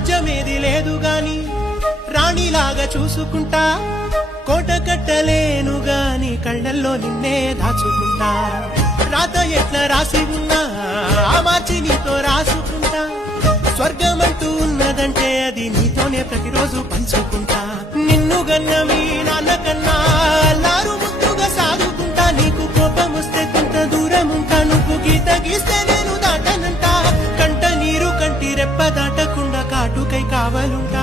రాజ్యమేది లేదు గాని రాణిలాగా చూసుకుంటా కోట కట్టలేను గాని కళ్ళల్లో నిన్నే దాచుకుంటా రాత ఎట్లా రాసి ఉన్నా ఆ మార్చి నీతో రాసుకుంటా స్వర్గమంటూ ఉన్నదంటే అది నీతోనే ప్రతిరోజు పంచుకుంటా నిన్ను గన్న మీ నాన్న కన్నా లారు ముద్దుగా సాగుకుంటా నీకు కోపం వస్తే కొంత దూరం ఉంటా నువ్వు గీత గీస్తే నేను దాటనంటా కంట నీరు కంటి రెప్ప దాటకుండా కాటుకై కావాలుంటా